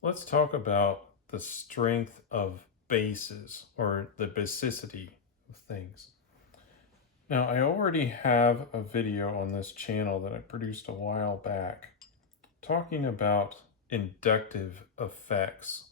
Let's talk about the strength of bases, or the basicity of things. Now, I already have a video on this channel that I produced a while back talking about inductive effects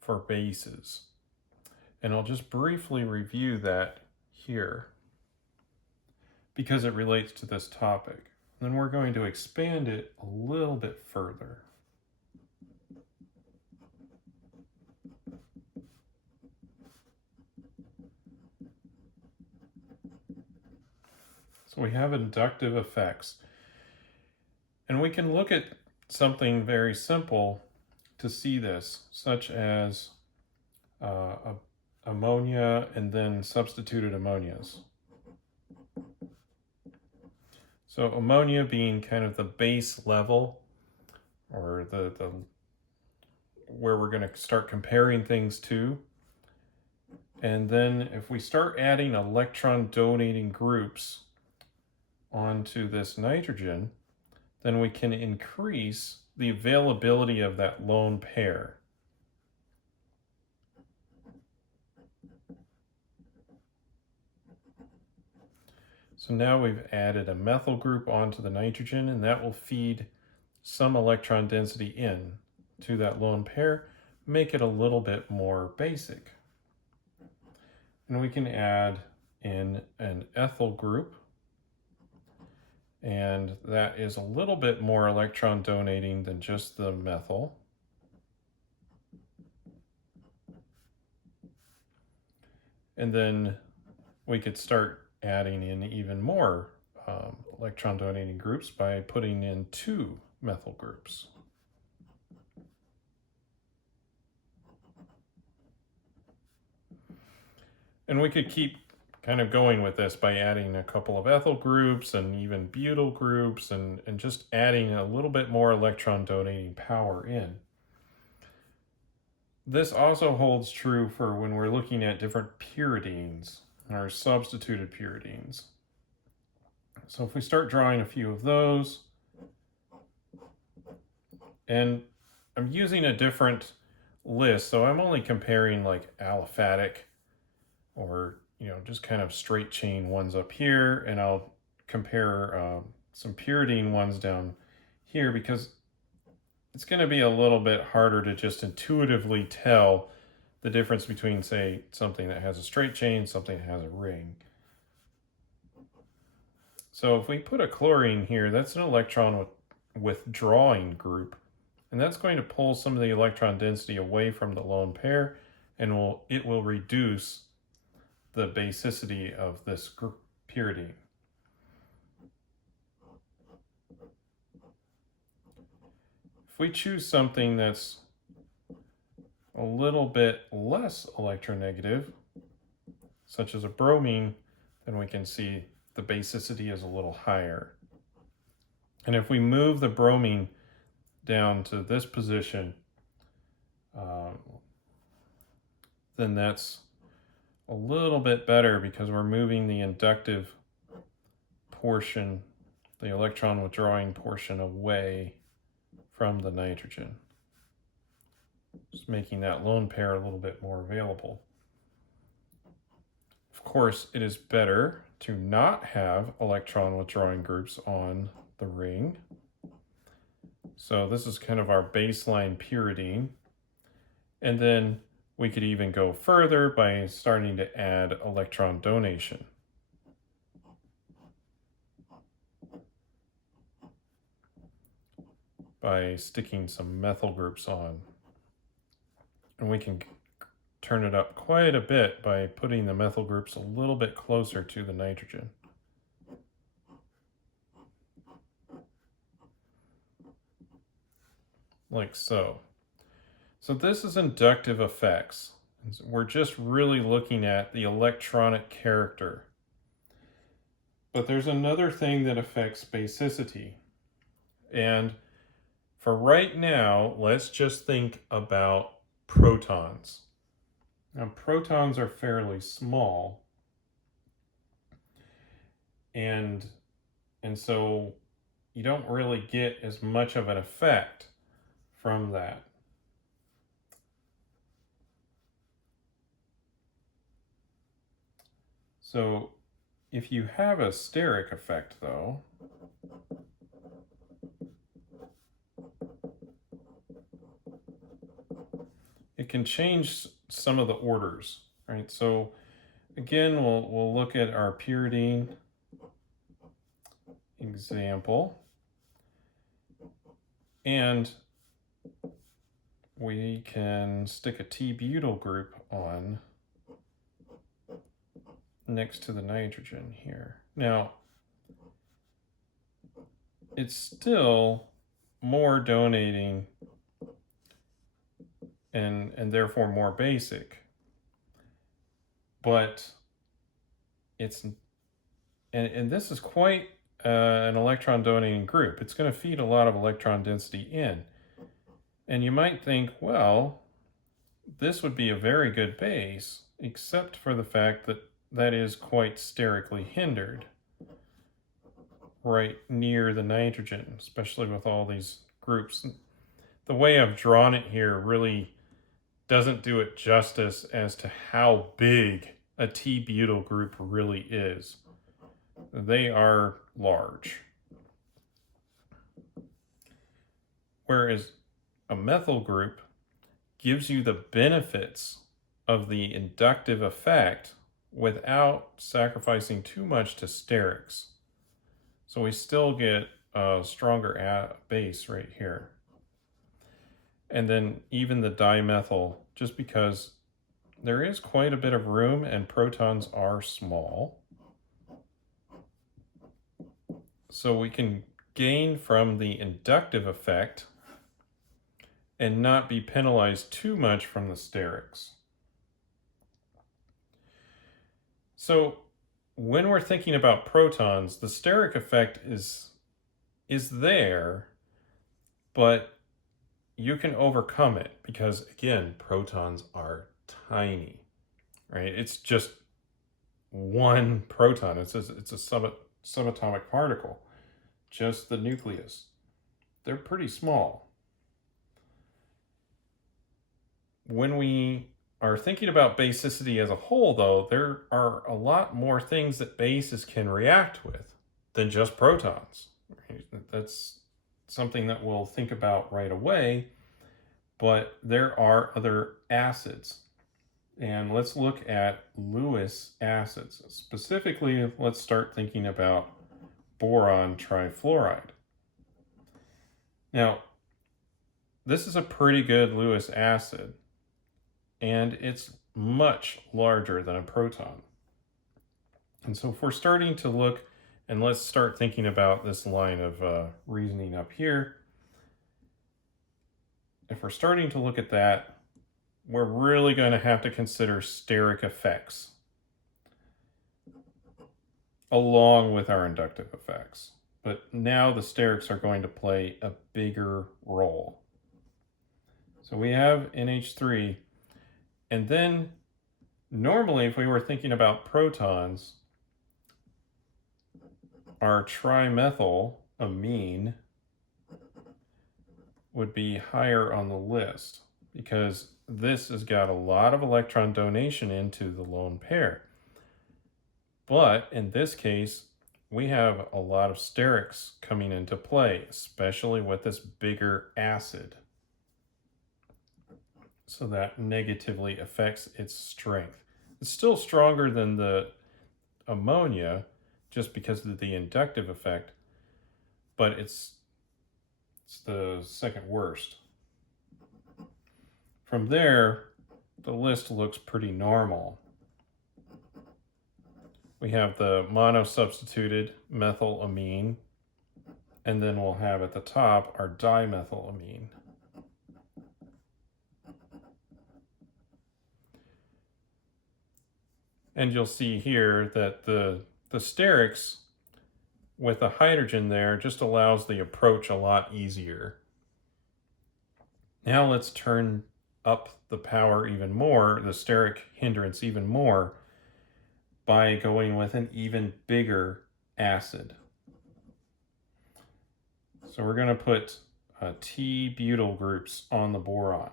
for bases. And I'll just briefly review that here because it relates to this topic. Then we're going to expand it a little bit further. So we have inductive effects. And we can look at something very simple to see this, such as ammonia and then substituted ammonias. So ammonia being kind of the base level, or the where we're going to start comparing things to. And then if we start adding electron donating groups onto this nitrogen, then we can increase the availability of that lone pair. So now we've added a methyl group onto the nitrogen, and that will feed some electron density in to that lone pair, make it a little bit more basic. And we can add in an ethyl group, and that is a little bit more electron donating than just the methyl. And then we could start adding in even more electron donating groups by putting in 2 methyl groups. And we could keep kind of going with this by adding a couple of ethyl groups and even butyl groups, and just adding a little bit more electron donating power in. This also holds true for when we're looking at different pyridines or substituted pyridines. So if we start drawing a few of those, and I'm using a different list, so I'm only comparing like aliphatic or just kind of straight chain ones up here, and I'll compare some pyridine ones down here because it's going to be a little bit harder to just intuitively tell the difference between, say, something that has a straight chain, something that has a ring. So if we put a chlorine here, that's an electron withdrawing group, and that's going to pull some of the electron density away from the lone pair, and it will reduce the basicity of this pyridine. If we choose something that's a little bit less electronegative, such as a bromine, then we can see the basicity is a little higher. And if we move the bromine down to this position, then that's a little bit better because we're moving the inductive portion, the electron withdrawing portion, away from the nitrogen, just making that lone pair a little bit more available. Of course, it is better to not have electron withdrawing groups on the ring. So this is kind of our baseline pyridine. And then we could even go further by starting to add electron donation. By sticking some methyl groups on. And we can turn it up quite a bit by putting the methyl groups a little bit closer to the nitrogen. Like so. So this is inductive effects. We're just really looking at the electronic character. But there's another thing that affects basicity. And for right now, let's just think about protons. Now, protons are fairly small, and so you don't really get as much of an effect from that. So if you have a steric effect, though, it can change some of the orders, right? So again, we'll look at our pyridine example, and we can stick a T-butyl group on next to the nitrogen here. Now, it's still more donating and therefore more basic, but it's, and this is quite an electron donating group. It's going to feed a lot of electron density in. And you might think, well, this would be a very good base, except for the fact that that is quite sterically hindered right near the nitrogen, especially with all these groups. The way I've drawn it here really doesn't do it justice as to how big a T-butyl group really is. They are large. Whereas a methyl group gives you the benefits of the inductive effect without sacrificing too much to sterics. So we still get a stronger base right here. And then even the dimethyl, just because there is quite a bit of room and protons are small. So we can gain from the inductive effect and not be penalized too much from the sterics. So when we're thinking about protons, the steric effect is there, but you can overcome it because, again, protons are tiny, right? It's just one proton. It's a subatomic particle, just the nucleus. They're pretty small. When we are thinking about basicity as a whole, though, there are a lot more things that bases can react with than just protons. Right? That's something that we'll think about right away, but there are other acids. And let's look at Lewis acids. Specifically, let's start thinking about boron trifluoride. Now, this is a pretty good Lewis acid, and it's much larger than a proton. And so if we're starting to look, and let's start thinking about this line of reasoning up here. If we're starting to look at that, we're really going to have to consider steric effects along with our inductive effects. But now the sterics are going to play a bigger role. So we have NH3, and then normally if we were thinking about protons, our trimethylamine would be higher on the list because this has got a lot of electron donation into the lone pair. But in this case, we have a lot of sterics coming into play, especially with this bigger acid. So that negatively affects its strength. It's still stronger than the ammonia just because of the inductive effect, but it's the second worst. From there, the list looks pretty normal. We have the monosubstituted methylamine, and then we'll have at the top our dimethylamine. And you'll see here that the sterics with a hydrogen there just allows the approach a lot easier. Now let's turn up the power even more, the steric hindrance even more, by going with an even bigger acid. So we're going to put T-butyl groups on the boron.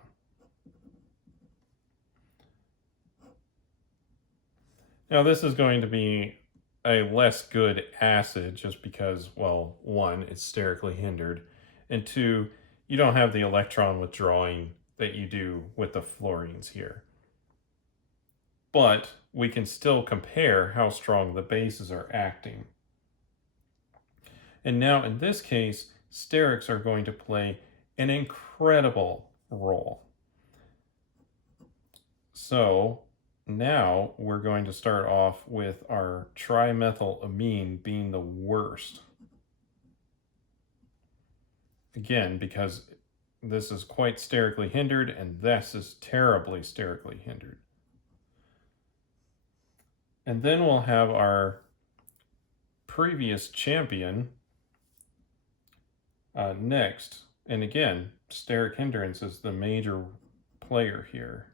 Now, this is going to be a less good acid just because, well, one, it's sterically hindered, and two, you don't have the electron withdrawing that you do with the fluorines here. But we can still compare how strong the bases are acting. And now in this case, sterics are going to play an incredible role. So now we're going to start off with our trimethylamine being the worst. Again, because this is quite sterically hindered and this is terribly sterically hindered. And then we'll have our previous champion next. And again, steric hindrance is the major player here.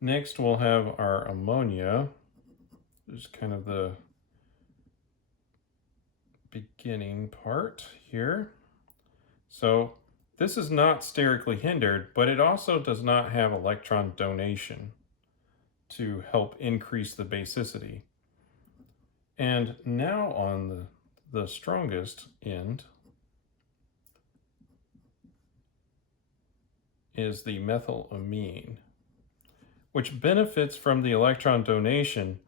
Next, we'll have our ammonia. Just kind of the beginning part here. So this is not sterically hindered, but it also does not have electron donation to help increase the basicity. And now on the strongest end is the methylamine, which benefits from the electron donation,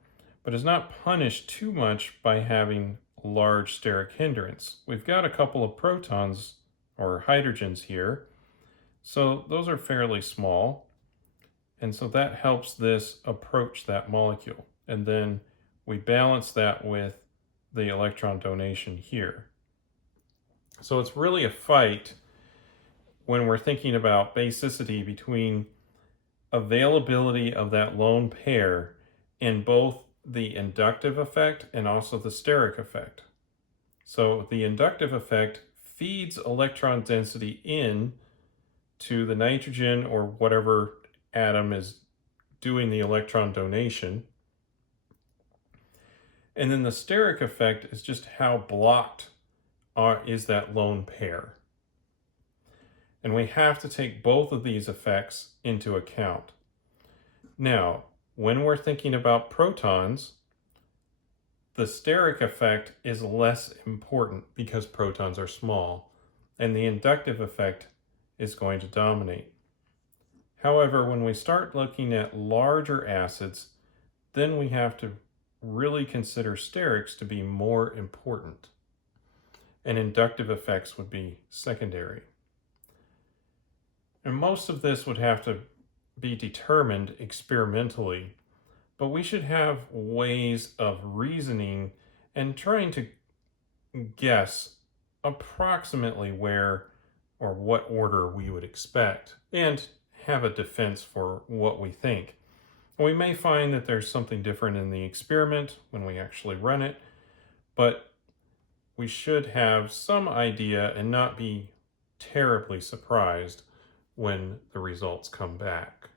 but is not punished too much by having large steric hindrance. We've got a couple of protons or hydrogens here, so those are fairly small, and so that helps this approach that molecule. And then we balance that with the electron donation here. So it's really a fight when we're thinking about basicity between availability of that lone pair in both the inductive effect and also the steric effect. So the inductive effect feeds electron density in to the nitrogen or whatever atom is doing the electron donation. And then the steric effect is just how blocked is that lone pair. And we have to take both of these effects into account. Now, when we're thinking about protons, the steric effect is less important because protons are small, and the inductive effect is going to dominate. However, when we start looking at larger acids, then we have to really consider sterics to be more important, and inductive effects would be secondary. And most of this would have to be determined experimentally, but we should have ways of reasoning and trying to guess approximately where or what order we would expect and have a defense for what we think. And we may find that there's something different in the experiment when we actually run it, but we should have some idea and not be terribly surprised when the results come back.